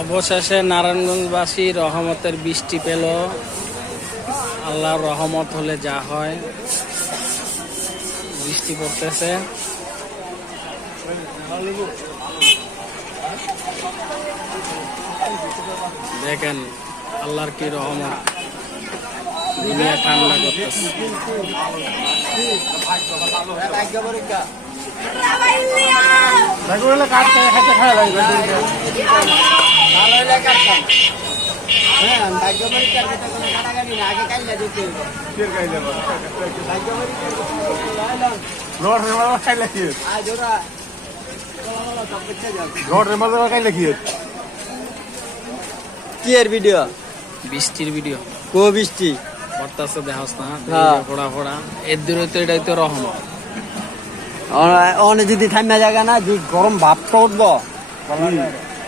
অবশেষে নারায়ণগঞ্জবাসী রহমতের বৃষ্টি পেল। আল্লাহর রহমত হলে যা হয়, বৃষ্টি পড়তেছে। দেখেন আল্লাহর কি রহমত, দুনিয়া ঠান্ডা করতেছে। কি এর ভিডিও? বৃষ্টির ভিডিও। কো বৃষ্টি পড়তেছে দেহস না, হ্যাঁ। ফোড়া ফোড়া এর দূরে তো এটাই তো রহমত। অনেক যদি ঠান্ডা জায়গা না, যে গরম ভাবটা উঠবো